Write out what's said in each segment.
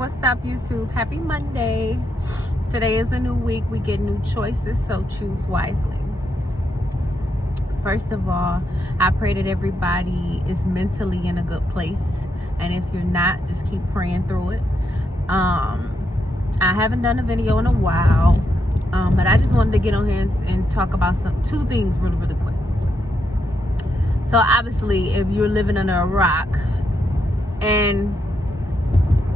What's up, YouTube? Happy Monday. Today is a new week. We get new choices, so choose wisely. First of all, I pray that everybody is mentally in a good place, and if you're not, just keep praying through it. I haven't done a video in a while, but I just wanted to get on here and talk about two things really quick. So obviously, if you're living under a rock, and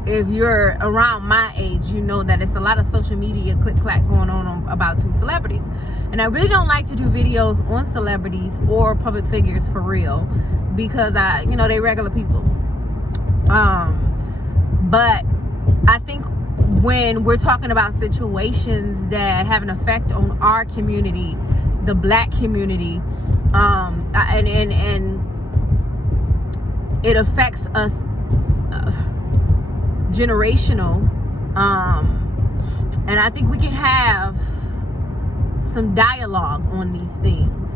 if you're around my age, you know that it's a lot of social media click-clack going on about two celebrities. And I really don't like to do videos on celebrities or public figures for real, because they regular people. But I think when we're talking about situations that have an effect on our community, the Black community, and it affects us generational, and I think we can have some dialogue on these things.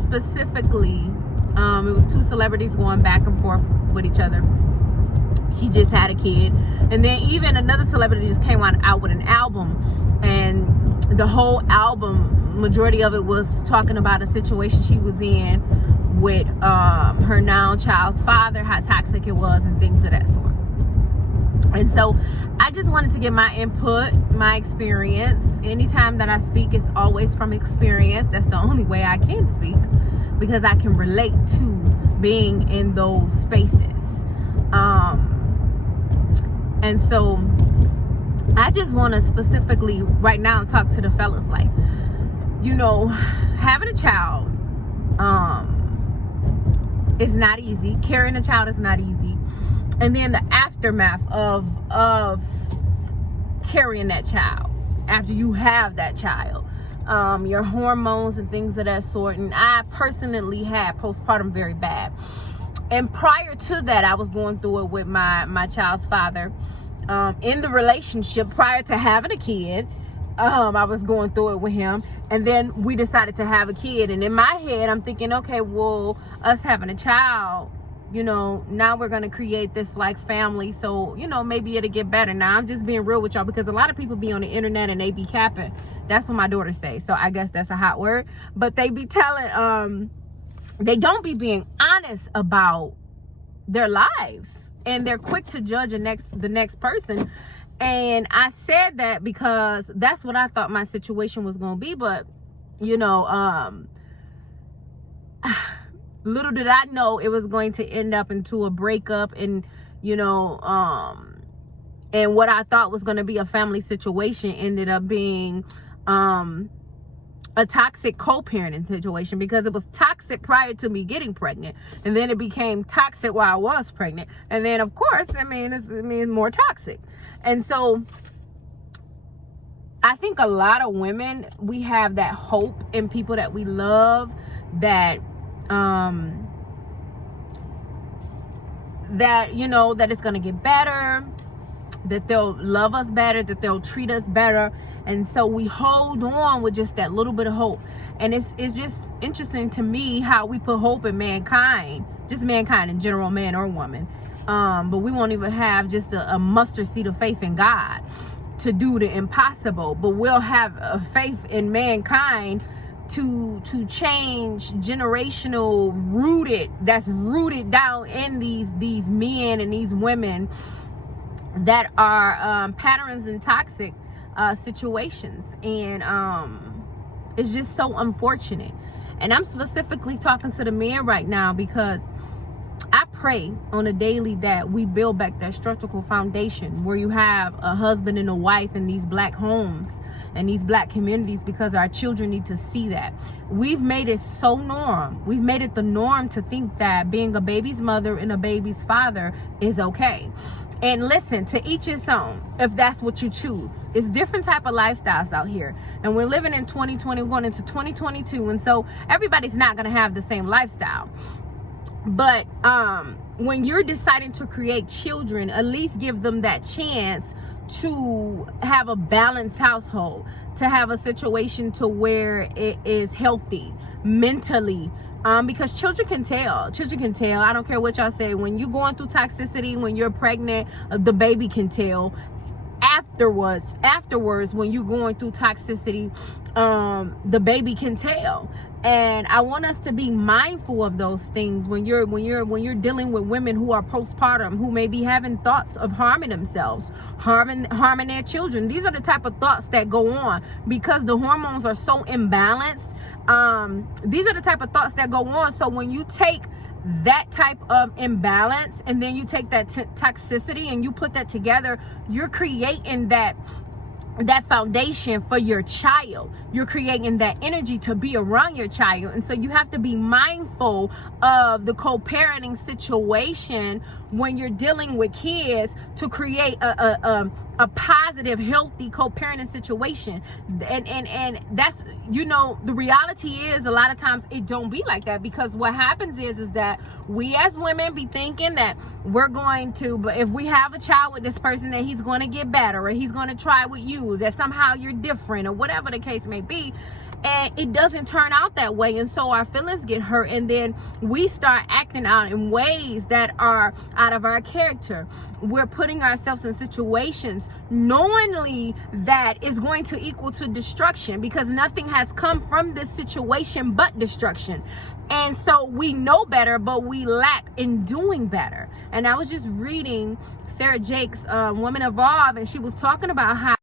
Specifically, it was two celebrities going back and forth with each other. She just had a kid, and then even another celebrity just came out with an album, and the whole album, majority of it was talking about a situation she was in with her now child's father, how toxic it was, and things of that sort. And so I just wanted to get my input, my experience. Anytime that I speak, it's always from experience. That's the only way I can speak, because I can relate to being in those spaces. And so I just want to specifically right now talk to the fellas, like, having a child is not easy. Carrying a child is not easy. And then the aftermath of carrying that child after you have that child, your hormones and things of that sort. And I personally had postpartum very bad. And prior to that, I was going through it with my child's father. In the relationship prior to having a kid, I was going through it with him. And then we decided to have a kid. And in my head, I'm thinking, okay, well, us having a child, now we're going to create this like family. So, maybe it'll get better. Now, I'm just being real with y'all, because a lot of people be on the internet and they be capping. That's what my daughter say. So I guess that's a hot word. But they be telling, they don't be being honest about their lives. And they're quick to judge the next person. And I said that because that's what I thought my situation was going to be. But, little did I know it was going to end up into a breakup, and and what I thought was going to be a family situation ended up being a toxic co-parenting situation, because it was toxic prior to me getting pregnant, and then it became toxic while I was pregnant, and then of course it's more toxic. And so I think a lot of women, we have that hope in people that we love, that that it's gonna get better, that they'll love us better, that they'll treat us better. And so we hold on with just that little bit of hope. And it's just interesting to me how we put hope in mankind, just mankind in general, man or woman, but we won't even have just a mustard seed of faith in God to do the impossible. But we'll have a faith in mankind to change generational that's rooted down in these men and these women that are patterns in toxic situations. And it's just so unfortunate. And I'm specifically talking to the men right now, because I pray on a daily that we build back that structural foundation where you have a husband and a wife in these Black homes and these Black communities, because our children need to see that. We've made it so norm. We've made it the norm to think that being a baby's mother and a baby's father is okay. And listen, to each his own, if that's what you choose. It's different type of lifestyles out here. And we're living in 2021 into 2022. And so everybody's not going to have the same lifestyle. But when you're deciding to create children, at least give them that chance to have a balanced household, to have a situation to where it is healthy mentally, because children can tell. I don't care what y'all say. When you're going through toxicity, when you're pregnant, the baby can tell. Afterwards, when you're going through toxicity, the baby can tell. And I want us to be mindful of those things when you're dealing with women who are postpartum, who may be having thoughts of harming themselves, harming their children. These are the type of thoughts that go on because the hormones are so imbalanced. These are the type of thoughts that go on. So when you take that type of imbalance and then you take that toxicity and you put that together, you're creating that foundation for your child. You're creating that energy to be around your child. And so you have to be mindful of the co-parenting situation when you're dealing with kids to create a positive, healthy co-parenting situation. And that's, the reality is a lot of times it don't be like that, because what happens is that we as women be thinking that we're going to, but if we have a child with this person, that he's going to get better, or he's going to try with you, that somehow you're different, or whatever the case may be. And it doesn't turn out that way, and so our feelings get hurt, and then we start acting out in ways that are out of our character. We're putting ourselves in situations knowingly that is going to equal to destruction, because nothing has come from this situation but destruction. And so we know better, but we lack in doing better. And I was just reading Sarah Jake's Woman Evolve, and she was talking about how